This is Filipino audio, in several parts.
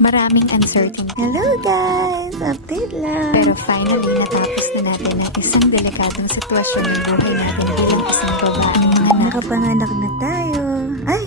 Maraming uncertainty. Hello guys! Update lang! Pero finally, natapos na natin ang isang delikatong sitwasyon ng buhay natin bilang isang babaeng anak. Nakapanganak na tayo. Ay!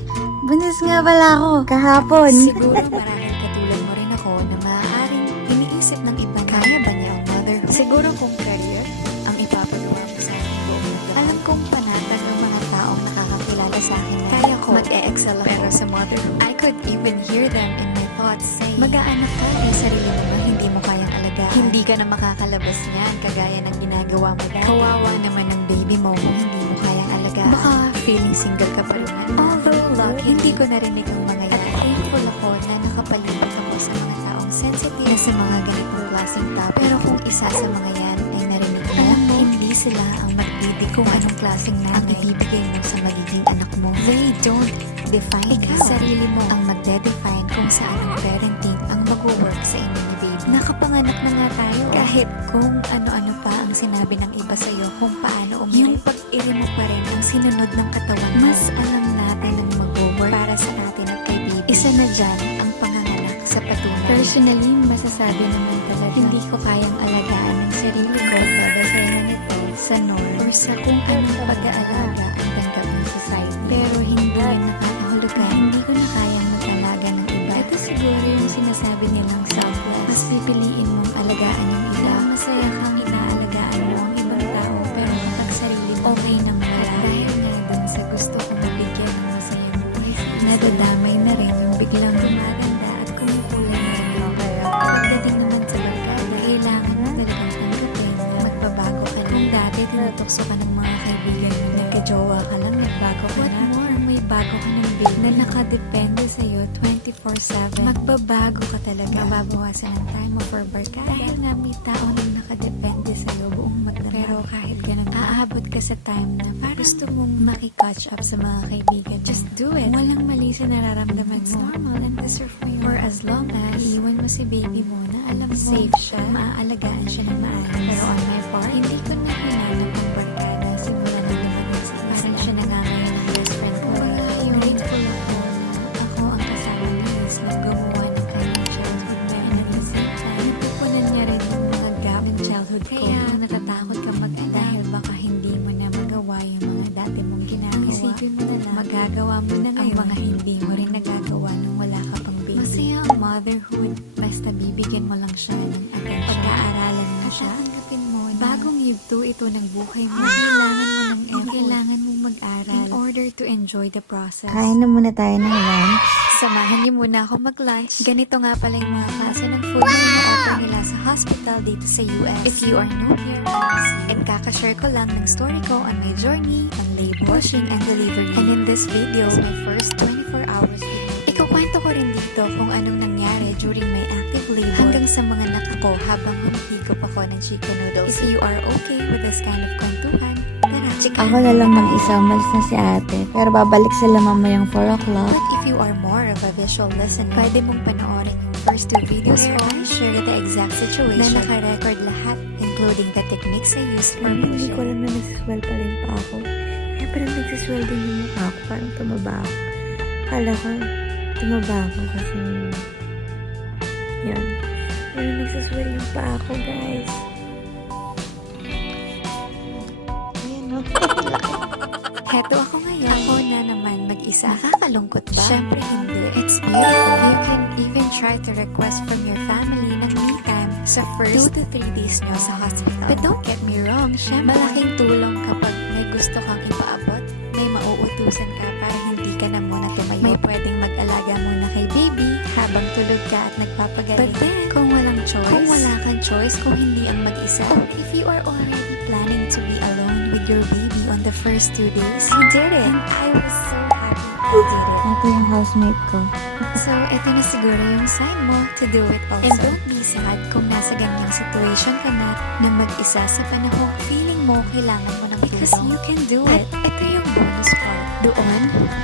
Buntis nga pala ako kahapon. Siguro marahil katulad mo rin ako na maaaring iniisip ng iba, kaya ba niya ang motherhood? Siguro kung career ang ipapagawa mo sa akin buong mundo. Alam kong panatag ng mga taong nakakakilala sa akin na kaya ko mag-e-excel ako. Pero sa motherhood, I could even hear them in my thoughts saying, mag-aanak ka eh, sarili mo ba hindi mo kayang alagaan? Hindi ka na makakalabas niyan kagaya ng ginagawa mo dati. Kawawa naman ang baby mo kung hindi mo kayang alagaan. Baka feeling single ka pa rin. Although lucky, hindi ko narinig ang mga yan. At thankful ako na nakapalibot ako sa mga taong sensitive na sa mga ganitong klaseng topic. Pero kung isa sa mga yan ay narinig mo, alam mo, hindi sila ang magdidig kung anong klaseng nanay ang ibibigay mo sa magiging anak mo. They don't define ikaw. Sarili mo ang magde-define kung saan ang parenting ang mag-work sa inyo ni baby. Nakapanganak na nga tayo. Kahit kung ano-ano pa ang sinabi ng iba sa'yo kung paano yung pag-iri mo pa rin ang sinunod ng katawan mo. Mas alam natin ang mag-work para sa atin at kay baby. Isa na dyan ang panganganak sa patunay. Personally, masasabi naman talaga hindi ko kayang alagaan ng sarili ko babasahin ito sa norm or sa kung anong pag-aalaga ang tanggap ng society. Pero hindi yan nakakahulugan. Hindi ko na kayang mag-alaga ng iba. Ito siguro yung sinasabi nilang selfless. Mas pipiliin mong alagaan yung iba. Masaya kang inaalagaan mo ang ibang tao pero kapag sarili mo, okay nang wala. Dahil nga dun sa gusto kong mabigyan ng masayang buhay, nadadamay na rin yung biglang gumaganda at kumukulay na rin yung pera. Pagdating naman sa barkada, kailangan mo talagang tanggapin na magbabago ka lang. Kung dati tinutokso ka ng mga kaibigan mo, nagka-jowa ka lang, nagbago ka na. What more, may bago ka ng baby na nakadepende sa'yo 24/7. Magbabago ka talaga. Mababawasan ang time mo for barkada. Dahil nga may tao na nakadepende sa'yo buong magdamag. Pero kahit ganun, aabot ka sa time na parang gusto mong maki-catch up sa mga kaibigan. Just do it. Walang mali sa nararamdaman mo. It's normal and deserve mo yun. For as long as iiwan mo si baby mo na alam mo safe siya, maaalagaan siya ng maayos. Pero on my part, hindi ko na hinanap ang barkada. Simula na lumabas. Parang siya na nga ngayon ang best friend ko. Grateful ako na ako ang kasama ni Liz na gumawa ng kanyang childhood memories. At the same time, natupunan niya rin yung mga gap ng childhood ko. Kaya natatakot ka mag-anak dahil baka hindi mo na magawa yung mga dati mong ginagawa. Isipin mo na lang, magagawa mo na ngayon ang mga hindi mo rin nagagawa nung wala ka pang baby. Masaya ang motherhood basta bibigyan mo lang siya ng attention. Pag-aaralan mo siya, tanggapin mo na bagong yugto ito ng buhay mo. Kailangan mo ng effort. Kailangan mong mag-aral in order to enjoy the process. Kain na muna tayo ng lunch. Samahan niyo muna ako mag-lunch. Ganito nga pala yung mga klase ng food na ina-offer nila sa hospital dito sa US. If you are new here, and kakashare ko lang ng story ko on my journey ng labor, pushing, and delivery. And in this video, is my first 24 hours with me. Ikukwento ko rin dito kung anong nangyari during my active labor hanggang sa mga anak ko habang humihigop ako ng chicken noodles. If you are okay with this kind of kwentuhan, tara, chikahan. Ako na lang mag-isa, umalis na si ate. Pero babalik sila mamayang 4 o'clock. But if you are more of a visual listener, pwede mong panoorin yung first 2 videos ko. I share the exact situation na naka-record lahat, including the techniques I used for Hindi pushing. ko alam na nagsiswell pa rin pa ako. Eh, parang nagsiswell din yung mukha ko. Parang tumaba ako. Kala ko, tumaba ako kasi yun. Pero nagsiswell yung pa ako, guys. Ayan, no? Heto ako ngayon. Ako na naman mag-isa. Nakakalungkot ba? Siyempre hindi. It's beautiful. You can even try to request from your family ng me time sa first 2 to 3 days nyo sa hospital. But don't get me wrong, syempre, malaking tulong kapag may gusto kang ipaabot, may mauutusan ka para hindi ka na muna tumayo. May pwedeng mag-alaga muna kay baby habang tulog ka at nagpapagaling. But then, kung walang choice, kung wala kang choice, kung hindi ang mag-isa, if you are already planning to be alone with your baby on the first 2 days, you did it. And I was so happy I did it. Ito yung housemate ko. So, ito na siguro yung sign mo to do it also. And don't be sad kung nasa ganyang situation ka na mag-isa sa panahong feeling mo kailangan mo ng tulong. Because you can do it. At ito yung bonus part. Doon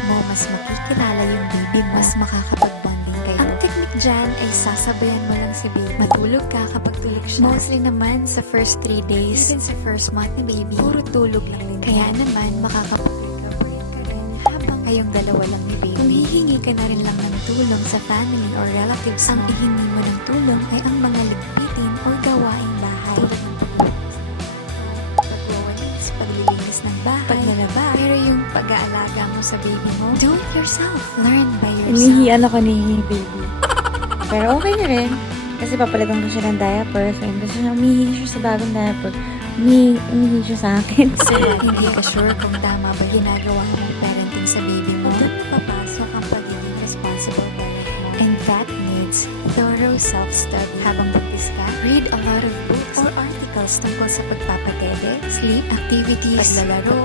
mo mas makikilala yung baby mo. Mas makakapag-bonding kayo. Ang technique dyan ay sasabayan mo lang si baby. Matulog ka kapag tulog siya. Mostly naman sa first 3 days, even sa first month ni baby, puro tulog lang rin. Kaya naman makakapag-recover ka rin habang kayong dalawa lang ni baby. Kung hihingi ka na rin lang ng tulong sa family or relatives mo, ang ihingi mo ng tulong ay ang mga ligpitin o gawaing bahay. Tulad ng pagwawalis, paglilinis ng bahay, paglalaba. Pero yung pag-aalaga mo sa baby mo, do it yourself. Learn by yourself. Inihian ako ni baby. Pero okay na rin. Kasi papalitan ko siya ng diaper. So, imbes na umihi siya sa bagong diaper, umihi siya sa akin. So, hindi ka sure kung tama ba ginagawa mong parenting sa baby mo? Doon papasok ang pagiging responsible parent mo. And that needs thorough self-study. Habang buntis ka, read a lot of books or articles tungkol sa pagpapatede, sleep, activities, paglalaro,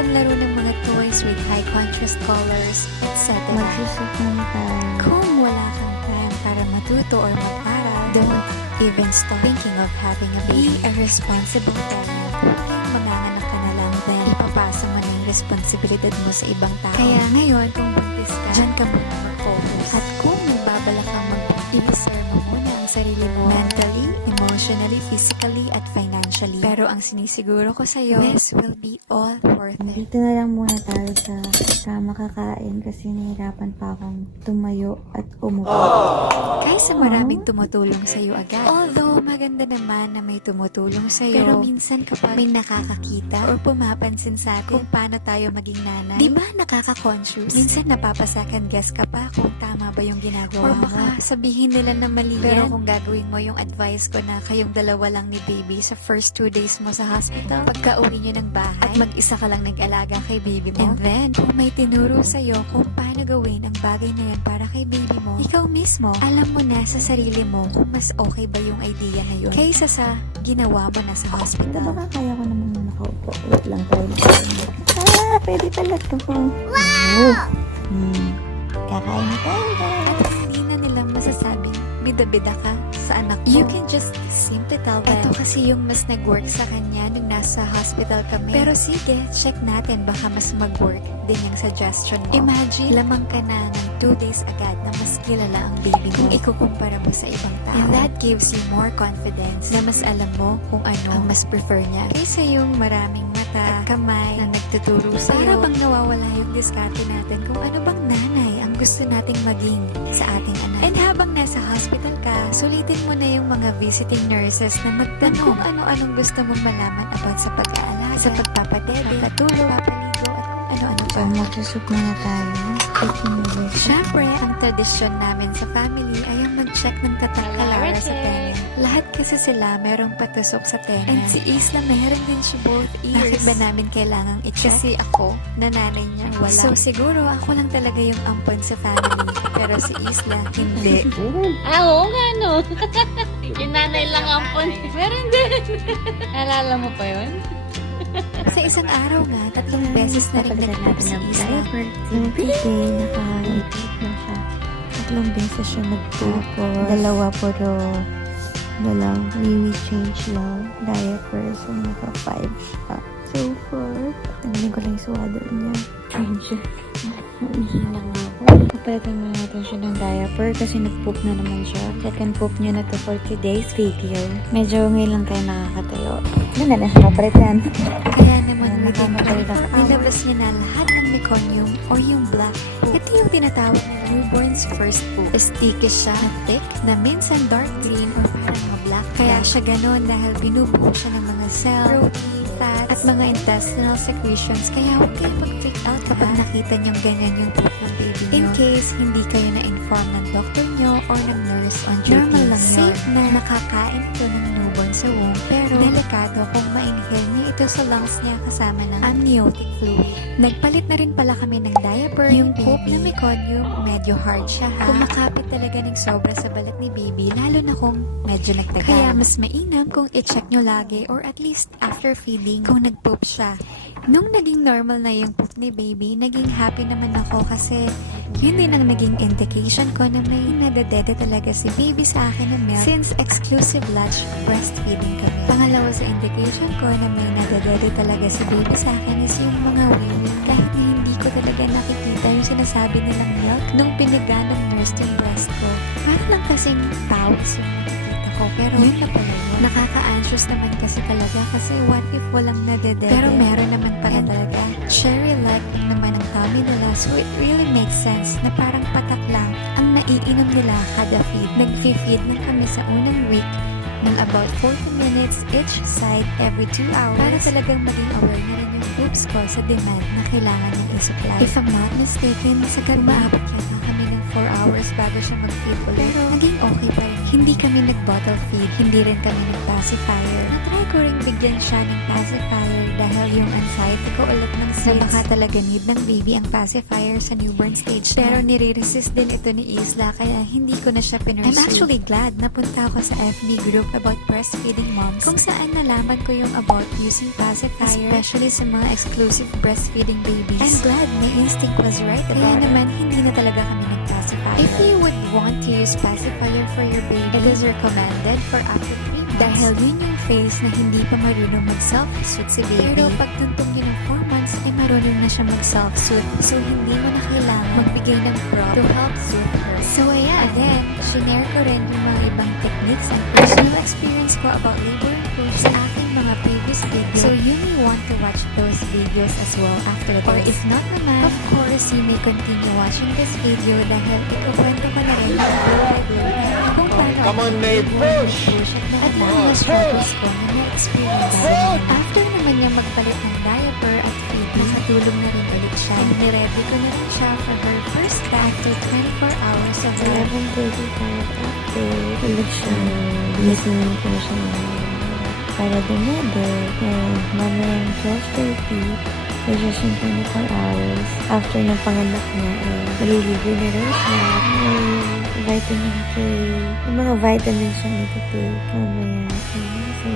paglaro ng mga toys with high contrast colors, etc. Magsusok na tayo. Kung wala kang time para matuto or mag-aral, don't even stop thinking of having a baby. Be a responsible parent. Kung manganganak ka na lang, then ipapasa mo na yung responsibilidad mo sa ibang tao. Kaya ngayon, kung buntis ka, dyan ka muna mag-focus. At kung magbabalak kang mag-i-preserve mo muna ang sarili mo mentally, emotionally, physically, at financially. Pero ang sinisiguro ko sa'yo, this will be all worth it. Dito na lang muna tayo sa kama kakain kasi nahihirapan pa akong tumayo at umupo. Kaysa maraming tumutulong sa'yo agad. Although maganda naman na may tumutulong sa'yo, pero minsan kapag may nakakakita or pumapansin sa atin kung paano tayo maging nanay, di ba nakaka-conscious? Minsan napapa-second guess ka pa kung tama ba yung ginagawa mo. Or baka sabihin nila na mali yan. Pero kung gagawin mo yung advice ko na kayong dalawa lang ni baby sa first 2 days mo sa hospital, pagka uwi nyo ng bahay, at mag-isa ka lang nag-alaga kay baby mo. And then, kung may tinuro sa'yo kung paano gawin ang bagay na yan para kay baby mo, ikaw mismo, alam mo na sa sarili mo kung mas okay ba yung idea na yun kaysa sa ginawa mo na sa Ito hospital. baka kaya ko namang nakaupo. Wait lang tayo. Pwede pala ito. Wow! Kakain na tayo, guys. At hindi na nilang masasabing bida-bida ka sa anak mo. You can just simply tell them, ito kasi yung mas nag-work sa kanya nung nasa hospital kami. Pero sige, check natin, baka mas mag-work din yung suggestion mo. Imagine, lamang ka na ng 2 days agad na mas kilala ang baby mo kung ikukumpara mo sa ibang tao. And that gives you more confidence na mas alam mo kung ano ang mas prefer niya kaysa yung maraming mata at kamay na nagtuturo sa'yo. Para bang nawawala yung diskarte natin kung ano bang nanay ang gusto nating maging sa ating anak. And habang nasa hospital ka, sulitin mo na yung mga visiting nurses na magtanong kung ano-anong gusto mong malaman about sa pag-aalaga, sa pagpapatede, patulog, papaligo, at kung ano-ano So, pa. magsusok muna tayo. Taking over. Siyempre, ang tradisyon namin sa family ay ang mag-check ng tatak-alara sa tenga. Lahat kasi sila merong patusok sa tenga. And si Isla meron din siya both ears. Bakit ba namin kailangang i-check? Kasi ako, nanay niya, wala. So siguro ako lang talaga yung ampon sa family. Pero si Isla, hindi. Oo nga, no? Yung nanay lang ang pon. Meron din. Alala mo pa yun? Sa isang araw nga, 3 beses na rin nag-poop si Isla. diaper. Yung today, naka-repeat na siya. 3 beses siya nagtapos. 2 puro we change lang diaper. So, naka-5 siya. So far, tanggalin ko lang yung swaddle niya. Ayun siya. Mahihina nga ako. Papalitan mo natin siya ng diaper kasi nag-poop na naman siya. Second poop niya na to for today's video. Medyo ngayon lang tayo nakakatayo. Ano na siya papalitan? Kaya naman within Nakakapalitan. 24 hours, nilabas niya na lahat ng meconium or yung black poop. Ito yung tinatawag na newborn's first poop. Sticky siya na thick, na minsan dark green or parang mga black. Kaya siya ganon dahil binubuo siya ng mga cell, protein, fats, at mga intestinal secretions. Kaya huwag kayo mag-freak out kapag nakita niyong ganyan yung poop ng baby niyo. In case hindi kayo na-inform ng doctor niyo or ng nurse on duty. Normal lang yun. Safe na nakakain ito ng newborn sa womb. Pero delikado kung ma-inhale niya ito sa lungs niya kasama ng amniotic fluid. Nagpalit na rin pala kami ng diaper. Yung poop na meconium, medyo hard siya ha. Kumakapit talaga ng sobra sa balat ni baby, lalo na kung medyo nagtagal. Kaya mas mainam kung i-check nyo lagi or at least after feeding kung nag-poop siya. Nung naging normal na yung poop ni baby, naging happy naman ako kasi yun din ang naging indication ko na may nadadede talaga si baby sa akin ng milk since exclusive latch breastfeeding kami. Pangalawa sa indication ko na may nadadede talaga si baby sa akin is yung mga weaning kahit na hindi ko talaga nakikita yung sinasabi nilang milk nung pinaga ng nurse yung breast ko. Parang lang kasing pawis yung nakikita ko ako, pero yun na pala yun. Nakaka-anxious naman kasi talaga kasi what if walang nadedede? Pero meron naman pala talaga. Cherry Light naman ang tummy nila, so it really makes sense na parang patak lang ang naiinom nila kada feed. Nag-feed na kami sa unang week ng about 40 minutes each side every 2 hours para talagang maging aware na rin yung boobs ko sa demand na kailangan ng i-supply. If I'm not mistaken, sa umaabot yata kami ng 4 hours bago siya mag-feed ulit. Pero naging okay pa rin. Hindi kami nag-bottle feed, hindi rin kami nag-pacifier. Natry ko rin bigyan siya ng pacifier dahil yung anxiety ko ulit ng na baka talaga need ng baby ang pacifier sa newborn stage. Pero nire-resist din ito ni Isla kaya hindi ko na siya pinursue. I'm actually glad napunta ako sa FB group about breastfeeding moms kung saan nalaman ko yung about using pacifier, especially sa mga exclusive breastfeeding babies. I'm glad my instinct was right about kaya naman hindi na talaga kami nag-pacifier. If you would want to use pacifier for your baby, it is recommended for up to 3 months dahil yun yung phase na hindi pa marunong mag-self-soothe si baby. Pero pagtuntong yun ng 4 months ay marunong na siya mag-self-soothe, so hindi mo na kailangan magbigay ng prop to help soothe her. So ayan, again, shinare ko rin yung mga ibang techniques and personal experience ko about labor and push sa aking mga previous videos. So you may want to watch those videos as well after this. Or if not naman, of course, you may continue watching this video dahil ikukwento ko na rin yung kung paano Come on, Nate, push! at yung mga struggles ko na na-experience ko. After naman niya magpalit ng diaper at feed, nakatulong na rin ulit siya. And niready ko na rin siya for her first bath after 24 hours of work. 11:35 after ulit siya. Gisingin ko siya para dumede. And mamayang 12:30, which is yung 24 hours after ng panganak niya, maliligo na rin siya. May vitamin K. Yung mga vitamins siyang iti-take mamaya. So,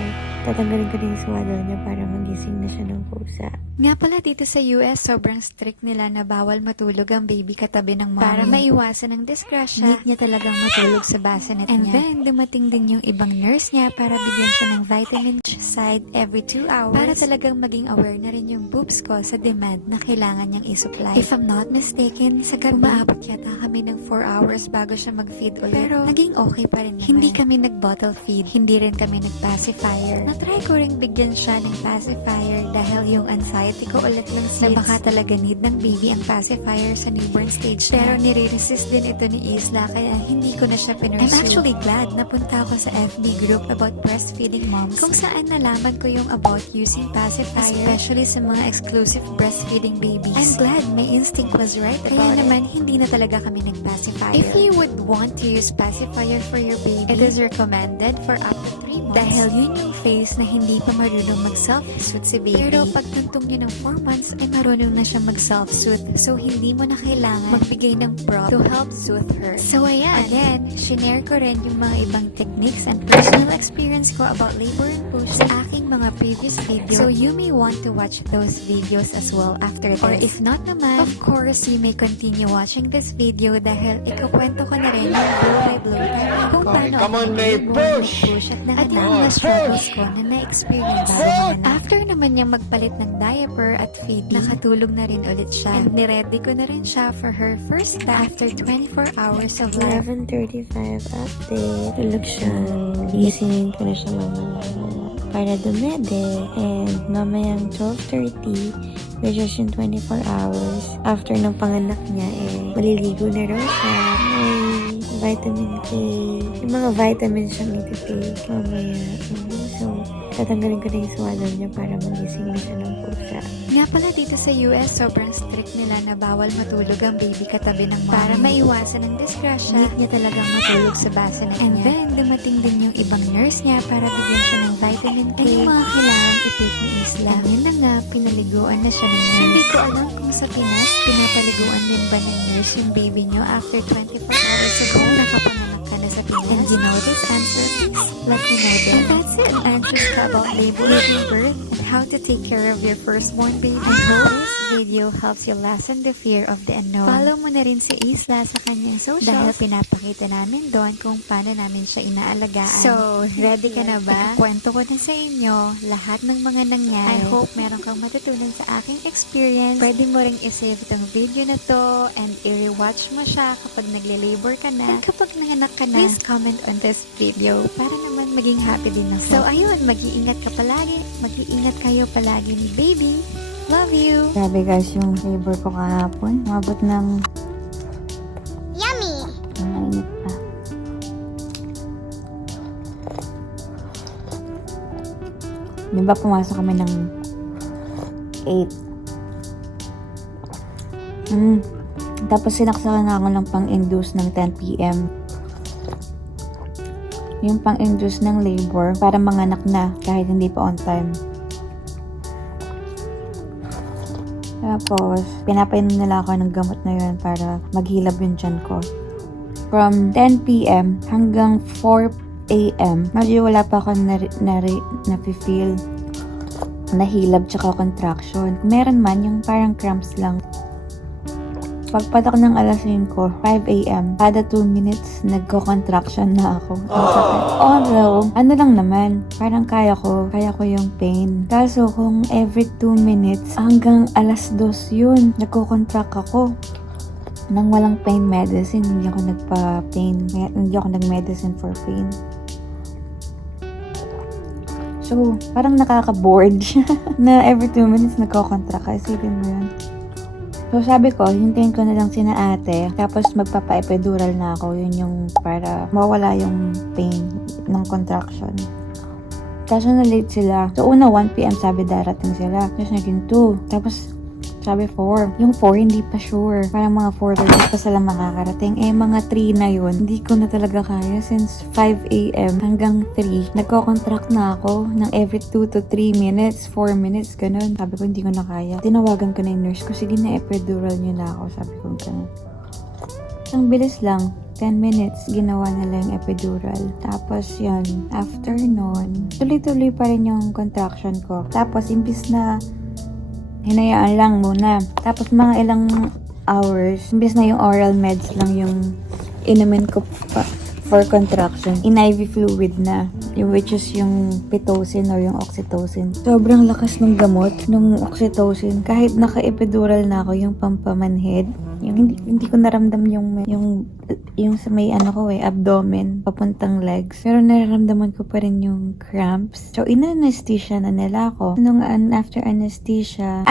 tatanggalin ko din yung swaddle niya para magising na siya ng pusa. Nga pala dito sa US, sobrang strict nila na bawal matulog ang baby katabi ng mommy. Para maiwasan ng disgrasya, need niya talagang matulog sa bassinet niya. And then, dumating din yung ibang nurse niya para bigyan siya ng vitamin side every 2 hours para talagang maging aware na rin yung boobs ko sa demand na kailangan niyang i-supply. If I'm not mistaken, sa gabi, umaabot yata kami ng 4 hours bago siya mag-feed ulit. Pero, naging okay pa rin naman. Hindi kami nag-bottle feed, hindi rin kami nag-pacifier. Natry ko rin bigyan siya ng pacifier dahil yung anxiety ko ulit lang na baka talaga need ng baby ang pacifier sa newborn stage. Pero nire-resist din ito ni Isla kaya hindi ko na siya pinursue. I'm actually glad napunta ako sa FB group about breastfeeding moms kung saan nalaman ko yung about using pacifier, especially sa mga exclusive breastfeeding babies. I'm glad my instinct was right about kaya naman hindi na talaga kami nag-pacifier. If you would want to use pacifier for your baby, it is recommended for up to 3 months dahil yun yung phase na hindi pa marunong mag-self-soothe si baby. Pero pagtuntong niya ng 4 months ay marunong na siya mag-self-soothe, so hindi mo na kailangan magbigay ng prop to help soothe her. So ayan, again, shinare ko rin yung mga ibang techniques and personal experience ko about labor and push sa aking mga previous videos. So you may want to watch those videos as well after this. Or if not naman, of course, you may continue watching this video dahil ikukwento ko na rin yung blow by blow kung paano Come on, Nate, push! at yung mga struggles ko na na-experience bago manganak. After naman niyang magpalit ng diaper at feeding, nakatulong na rin ulit siya. And niready ko na rin siya for her first bath after 24 hours of life. 11:35 update. Tulog siya. Gisingin ko na siya mamaya para dumede. And mamayang 12:30, which is yung 24 hours after ng panganak niya, maliligo na rin siya. May vitamin K. Yung mga vitamins siyang iti-take mamaya. So, tatanggalin ko na yung swaddle niya para magising na siya ng pusa. Nga pala dito sa US, sobrang strict nila na bawal matulog ang baby katabi ng mommy. Para maiwasan ng disgrasya, need niya talagang matulog sa bassinet niya. And then, dumating din yung ibang nurse niya para bigyan siya ng vitamin K. Yung mga kailangan i-take ni Isla. And yun na nga, pinaliguan na siya ng nurse. Hindi ko alam kung sa Pinas, pinapaliguan din ba ng nurse yung baby niyo after 24 hours ago nakapanganak ka na sa Pinas. And you know this answer, please let me know then. And that's it. Answers ka about labor, giving birth, and how to take care of your firstborn baby. I hope video helps you lessen the fear of the unknown. Follow mo na rin si Isla sa kanyang socials dahil pinapakita namin doon kung paano namin siya inaalagaan. So, ready ka na ba? Kwento ko na sa inyo lahat ng mga nangyari. I hope meron kang matutunan sa aking experience. Pwede mo ring isave itong video na to and i-rewatch mo siya kapag nagle-labor ka na. And kapag nanganak ka na, please comment on this video para naman maging happy din ako. So, ayun, mag-iingat ka palagi. Mag-iingat kayo palagi ni baby. Love you! Grabe guys, yung labor ko kahapon. Umabot ng... Yummy! Mainit pa. Di ba pumasok kami ng 8? Tapos sinaksakan na ako ng pang-induce ng 10 p.m. Yung pang-induce ng labor para manganak na kahit hindi pa on time. Tapos, pinapainom nila ako ng gamot na yun para maghilab yung tiyan ko. From 10 p.m. hanggang 4 a.m. medyo wala pa ako na-feel nahilab tsaka contraction. Meron man yung parang cramps lang. Pagpatak ng alas 5, 5 a.m. kada 2 minutes, nagko-contraction na ako. Ang sakit. Although, ano lang naman, parang kaya ko yung pain. Kaso, kung every 2 minutes, hanggang alas 2 yun, nagko-contract ako. Nang walang pain medicine, hindi ako nagpa-pain. Hindi ako nag-medicine for pain. So, parang nakaka-bored na every 2 minutes nagko-contract. Isipin mo yun. So, sabi ko, hintayin ko na lang sina ate, tapos magpapa-epidural na ako. Yun yung para mawala yung pain ng contraction. Kaso na late sila. So, una 1 p.m. sabi darating sila. Tapos naging 2. Tapos, sabi 4. Yung 4, hindi pa sure. Parang mga 4 pa sila makakarating. Mga 3 na yun, hindi ko na talaga kaya. Since 5 a.m. hanggang 3, nagko-contract na ako ng every 2 to 3 minutes, 4 minutes, ganun. Sabi ko, hindi ko na kaya. Tinawagan ko na yung nurse ko, sige na, epidural nyo na ako. Sabi ko, ganun. Ang bilis lang. 10 minutes, ginawa nila yung epidural. Tapos, yun, after nun, tuloy-tuloy pa rin yung contraction ko. Tapos, imbis na hinayaan lang muna. Tapos mga ilang hours, imbes na yung oral meds lang yung inumin ko pa for contraction, in IV fluid na, which is yung pitocin or yung oxytocin. Sobrang lakas ng gamot, nung oxytocin. Kahit naka-epidural na ako, yung pampamanhid, yung hindi ko naramdam yung sa may abdomen, papuntang legs. Pero nararamdaman ko pa rin yung cramps. So, ina-anesthesia na nila ako. Nung after anesthesia,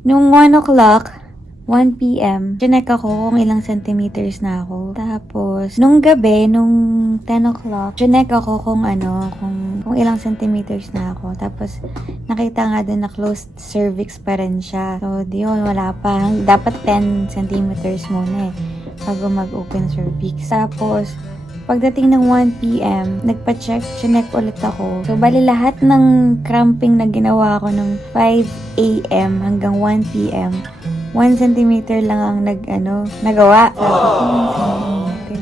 nung 1 o'clock, 1 p.m. Chinek ako kung ilang centimeters na ako. Tapos, nung gabi, nung 10 o'clock, chinek ako kung ilang centimeters na ako. Tapos, nakita nga din na closed cervix pa rin siya. So, yun, wala pa. Dapat 10 centimeters muna bago mag-open cervix. Tapos, pagdating ng 1 p.m., nagpa-check, chinek ulit ako. So, bali lahat ng cramping na ginawa ko nung 5 a.m. hanggang 1 p.m., 1 centimeter lang ang nagawa.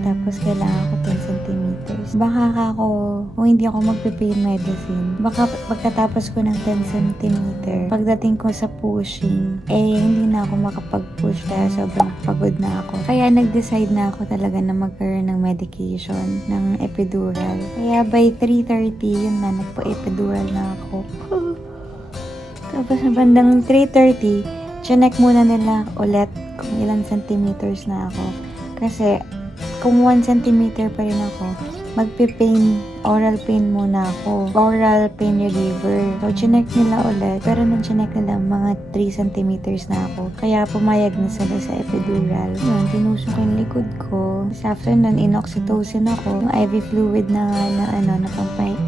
Tapos kailangan ko 10 centimeters. Baka kung hindi ako magpe-pain medicine, baka pagkatapos ko ng 10 centimeter, pagdating ko sa pushing, hindi na ako makapag-push dahil sobrang pagod na ako. Kaya nag-decide na ako talaga na magkaroon ng medication, ng epidural. Kaya by 3:30, yun na, nagpa-epidural na ako. Tapos na bandang 3:30, chinek muna nila ulit kung ilang centimeters na ako. Kasi, kung 1 centimeter pa rin ako, oral pain muna ako. Oral pain reliever. So, chinek nila ulit. Pero nung chinek nila, mga 3 centimeters na ako. Kaya pumayag na sila sa epidural. Yun, tinusok yung likod ko. Sa after nun, inoxytocin ako. Yung IV fluid na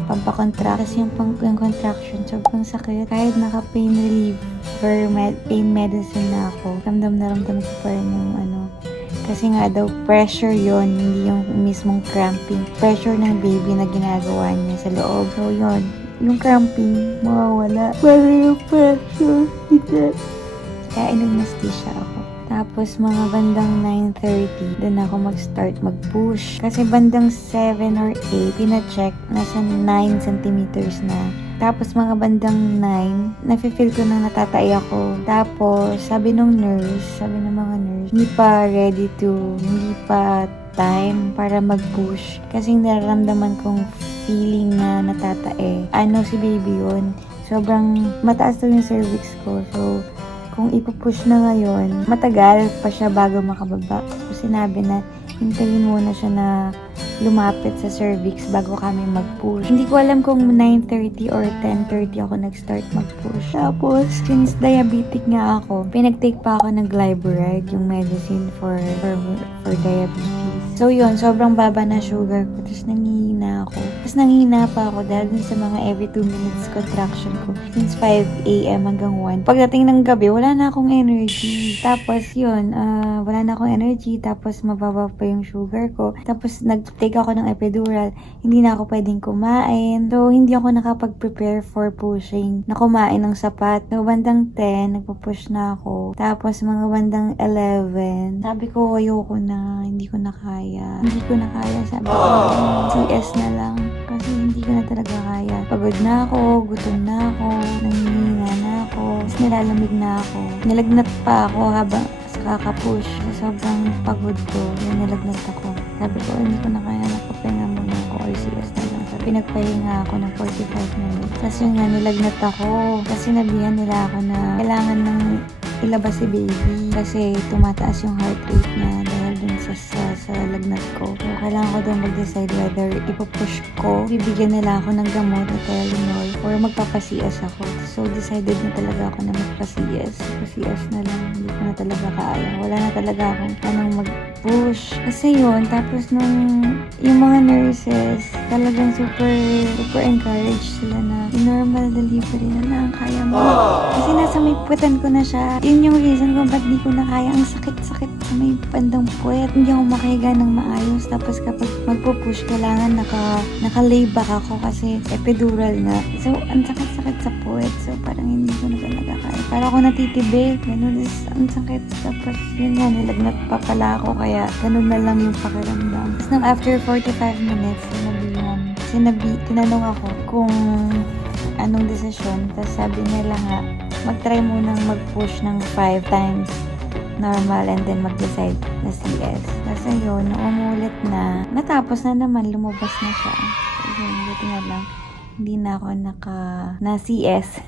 pampakontract. Kasi yung contraction, sobrang sakit. Kahit naka-pain reliever, pain medicine na ako, ramdam ko pa rin yung kasi nga daw, pressure yon, hindi yung mismong cramping. Pressure ng baby na ginagawa niya sa loob. So, yon, yung cramping, mawawala. Pero yung pressure, hindi. Kaya in-anesthesia ako. Tapos, mga bandang 9:30, doon ako mag-start mag-push. Kasi bandang 7 or 8, pina-check, nasa 9 centimeters na. Tapos mga bandang 9, nafe-feel ko nang natatay ako. Tapos sabi ng mga nurse, hindi pa time para mag-push. Kasi nararamdaman kong feeling na natatae. Si baby yun. Sobrang mataas daw yung cervix ko. So, kung ipupush na ngayon, matagal pa siya bago makababa. So, sinabi na hintayin muna siya na lumapit sa cervix bago kami mag-push. Hindi ko alam kung 9:30 or 10:30 ako nag-start mag-push. Tapos, since diabetic nga ako, pinag-take pa ako ng glyburide, yung medicine for diabetes. So yun, sobrang baba na sugar ko. Tapos nanghihina ako. Tapos nanghihina pa ako dahil dun sa mga every 2 minutes contraction ko. Since 5 a.m. hanggang 1. Pagdating ng gabi, wala na akong energy. Tapos yun, wala na akong energy. Tapos mababa pa yung sugar ko. Tapos nag-take ako ng epidural. Hindi na ako pwedeng kumain. So hindi ako nakapag-prepare for pushing na kumain ng sapat. So bandang 10, nagpo-push na ako. Tapos mga bandang 11, sabi ko ayoko na, hindi ko na kaya. Sabi ko, CS na lang. Kasi hindi ko na talaga kaya. Pagod na ako, gutom na ako, nanghihina na ako, tapos nilalamig na ako. Nilagnat pa ako habang sa kakapush. Sobrang pagod ko, nilagnat ako. Sabi ko, hindi ko na kaya, nakapahinga muna ako or CS na lang. So, pinagpahinga ako ng 45 minutes. Tapos yun nga, nilagnat ako. Kasi sinabihan nila ako na kailangan ng ilabas si baby kasi tumataas yung heart rate niya dahil dun sa lagnat ko. So, kailangan ko daw mag-decide whether ipupush ko, bibigyan nila ako ng gamot na Tylenol or magpapa-CS ako. So, decided na talaga ako na magpa-CS. CS na lang, hindi ko na talaga kaya. Wala na talaga akong anong mag-push. Kasi yun, tapos yung mga nurses, talagang super encouraged sila na normal delivery na lang, kaya mo. Kasi nasa may puwetan ko na siya. Yun yung reason kung ba't di ko na kaya. Ang sakit-sakit sa may bandang puwet. Hindi ako makahiga ng maayos. Tapos kapag magpo-push, kailangan naka-lay back ako kasi epidural nga. So, ang sakit-sakit sa puwet. So, parang hindi ko na talaga kaya. Parang ako natitibig. Ganun is, ang sakit. Tapos, yun nga, nilagnat pa pala ako. Kaya, ganun na lang yung pakiramdam. Tapos, nang after 45 minutes, tinanong ako kung anong desisyon. Tapos, sabi nila nga, mag-try munang mag-push ng 5 times normal and then mag-decide na CS. Kasi yun, umulit na. Natapos na naman, lumabas na siya. So, yun, buti nga lang. Hindi na ako na CS.